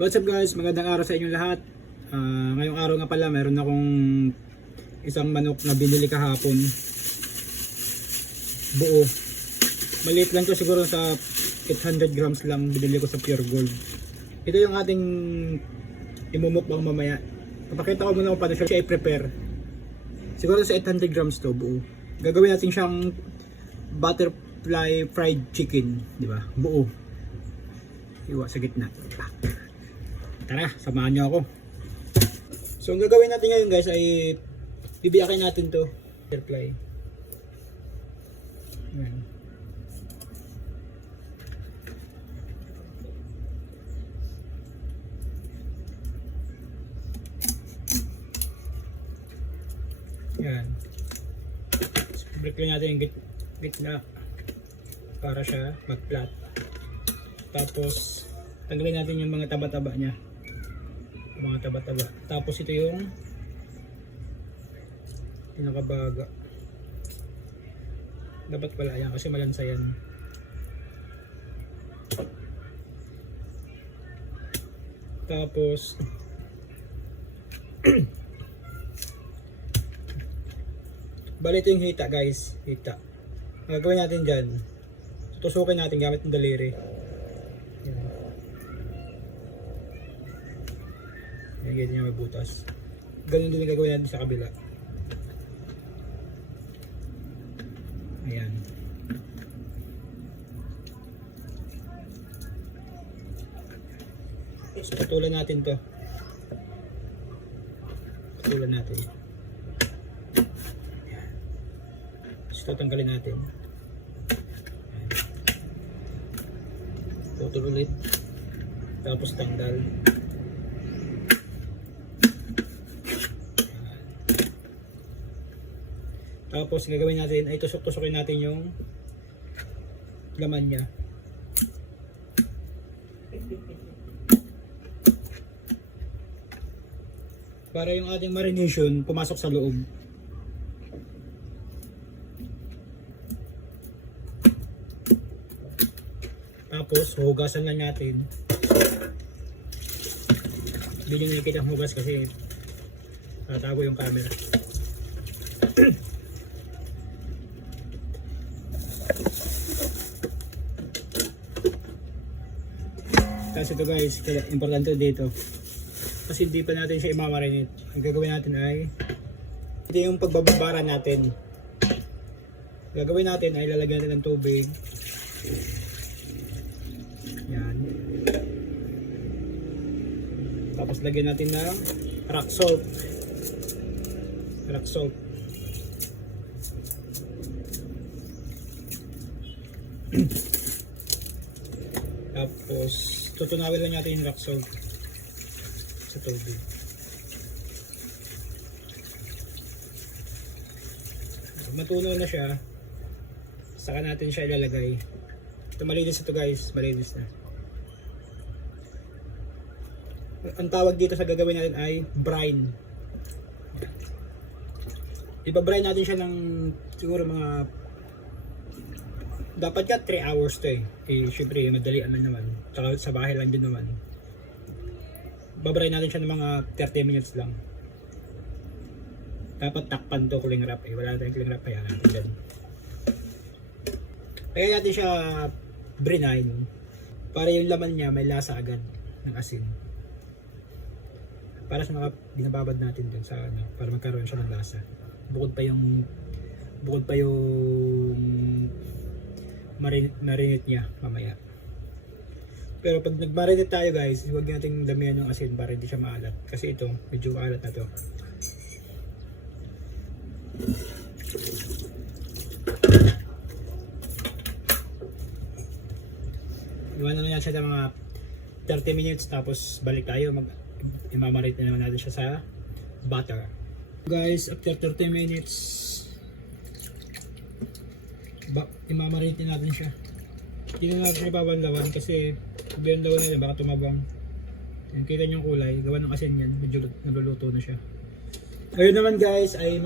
What's up guys? Magandang araw sa inyong lahat. Ngayong araw nga pala meron akong isang manok na binili kahapon. Buo. Maliit lang to, siguro sa 800 grams lang binili ko sa Pure Gold. Ito yung ating imumukbang mamaya. Papakita ko muna kung paano siya i-prepare. Siguro sa 800 grams to buo. Gagawin natin siyang butterfly fried chicken, di ba? Buo. Iwa sa gitna. Tara, samahan niyo ako. So, ang gagawin natin ngayon guys ay bibiyakin natin to. Butterfly. Ayan. Ayan. Break lang natin yung gitna para siya mag-flat. Tapos, tanggalin natin yung mga taba-taba niya. Mga taba-taba. Tapos ito yung pinakabaga. Dapat pala yan kasi malansa yan. Tapos bali ito yung hita guys. Hita. Ang gagawin natin dyan, tutusukin natin gamit ng daliri. Ganyan niya may butas. Ganun din yung gagawin natin sa kabila. Ayan. So, patulan natin to. Patulan natin. Ayan. So, tatanggalin natin. Ayan. Putol ulit. Tapos tanggal. Tapos gagawin natin ay tusok-tusokin natin yung laman niya. Para yung ating marination pumasok sa loob. Tapos hugasan lang natin. Hindi nyo nakikita ang hugas kasi tatago yung camera. Kasi ito guys, importante dito kasi hindi pa natin siya imamarinate. Ang gagawin natin ay ito yung pagbababara natin. Gagawin natin ay lalagyan natin ng tubig. Yan. Tapos lagyan natin ng rock salt. Rock salt. Tapos tutunawin lang natin yung rock salt sa tubig. Pag matunaw na siya, saka natin siya ilalagay. Ito malinis ito guys, malinis na. Ang tawag dito sa gagawin natin ay brine. Iba-brine natin siya ng siguro mga dapat ka 3 hours to eh. Syempre madali naman naman. Tsaka sa bahay lang din naman. Babray natin siya ng mga 30 minutes lang. Dapat takpan to cooling wrap eh. Wala tayong cooling wrap kaya natin dyan. Kaya natin siya brine para yung laman niya may lasa agad ng asin. Para sa mga binababad natin dun sa ano, para magkaroon siya ng lasa. Bukod pa yung marinate niya mamaya. Pero pag nag-marinate tayo guys, huwag nating damihan yung asin para hindi siya maalat. Kasi ito, medyo maalat na to. Iwanan na siya ng mga 30 minutes tapos balik tayo. Imamarinate na naman natin siya sa butter. Guys, after 30 minutes, imamarinate natin siya. Hindi na natin ipabanlawan kasi biyandawan nila baka tumabang. Yung kita nyo yung kulay, gawa ng asin yan, medyo naluluto na siya. Ngayon naman guys ay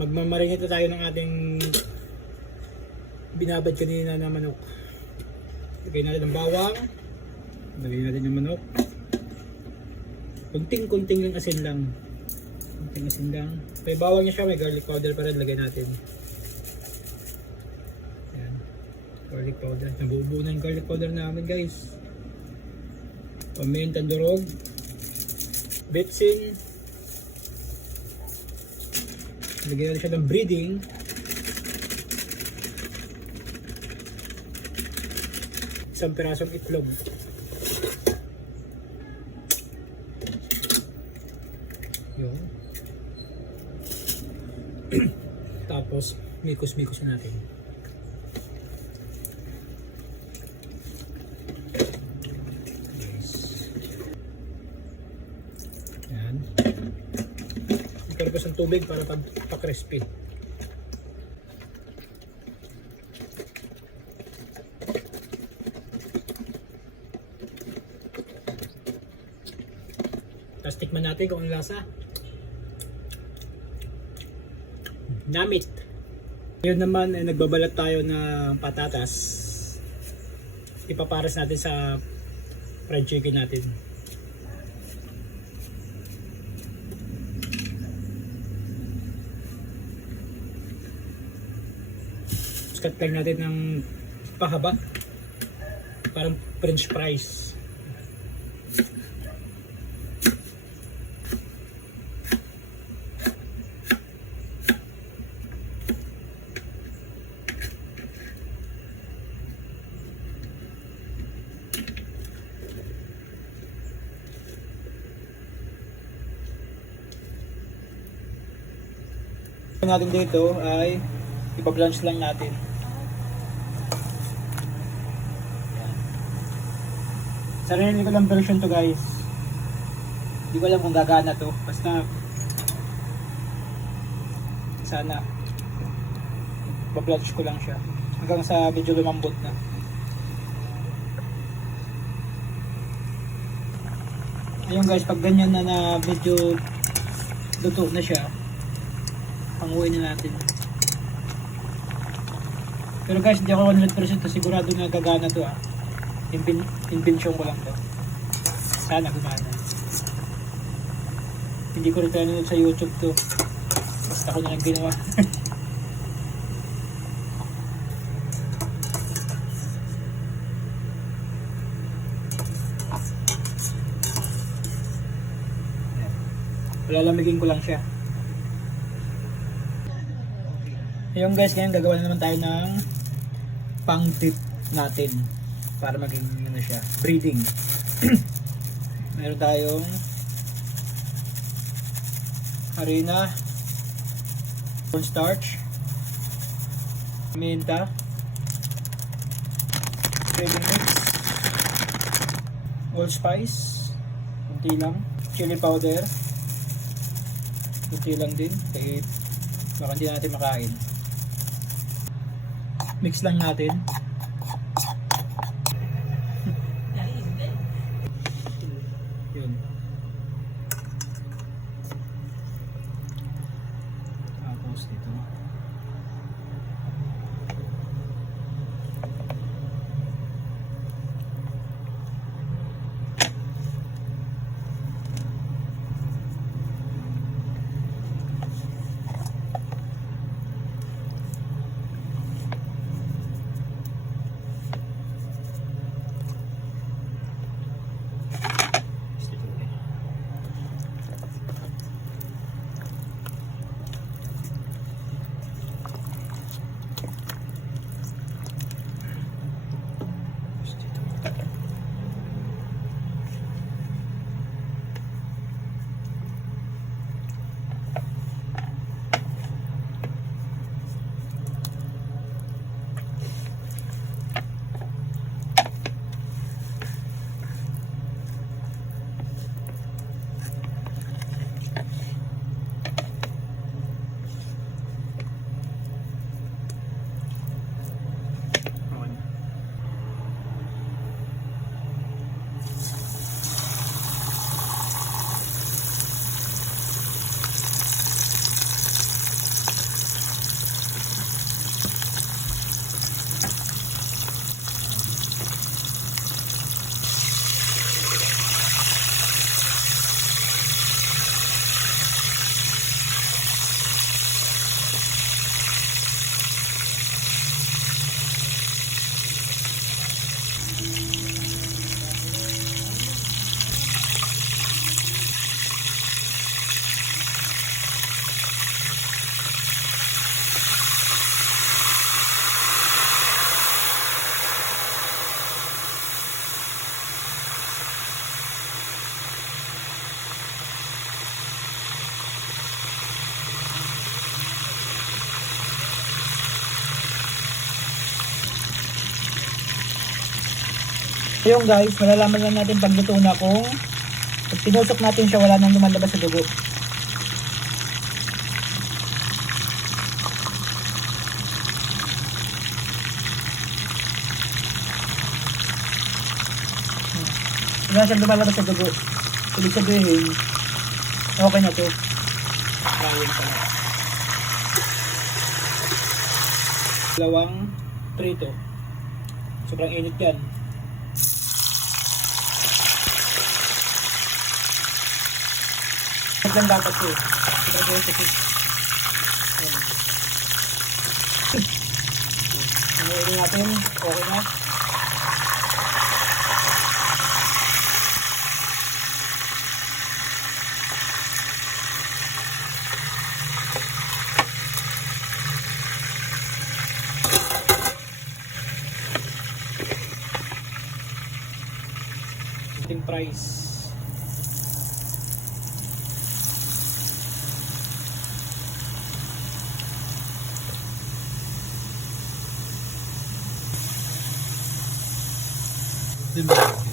magmamarinate tayo ng ating binabad kanina na manok. Lagay natin ng bawang, Lagyan natin yung manok. Kunting-kunting lang asin lang. Kunting asin lang. May bawang niya siya, may garlic powder pa rin. Lagyan natin. Ayan. Garlic powder. Nabubuo na yung garlic powder namin guys. Pamintang durog. Betsin. Lagyan natin siya ng breading. Isang pirasong itlog. Yun. Tapos mikos-mikos natin. Yes. Yan. Ikarapos ng tubig para pa-crispy. Tapos tikman natin kung ang lasa. Namit. Ngayon naman ay nagbabalat tayo ng patatas. Ipaparas natin sa fried chicken natin. Cut lang natin ng pahaba. Parang french fries. Natin dito ay ipa-blanch lang natin. Sarili ko lang version to guys. Hindi ko alam kung gagana to. Basta sana ipa-blanch ko lang siya hanggang sa medyo lumambot na. Ayun guys, pag ganyan na medyo luto na siya, panguhin na natin. Pero guys, hindi ako 100% sigurado na gagana to ah. Inbensyon ko lang to. Sana gumana. Hindi ko rin pinanood sa YouTube to. Basta ko na lang ginawa. Lalamigin ko lang siya. Ayun guys, ngayon gagawa na naman tayo ng pang dip natin para maging ano siya, breading. Meron tayong harina, cornstarch, minta, breading mix, allspice, kunti lang, chili powder, kunti lang din, kaya baka hindi natin makain. Mix lang natin. Yun. Tapos dito. Ayun guys, malalaman lang natin pag luto na kung pag tinusok natin siya wala nang lumalabas sa dugo. Wala siyang lumalabas sa dugo. Ibig sabihin, okay na to. Ayun pala. Dalawang trito. Sobrang init yan. Ito lang dapat ko eh. Sobrang init ito. Ano natin? Okay na. Ating price. Diba?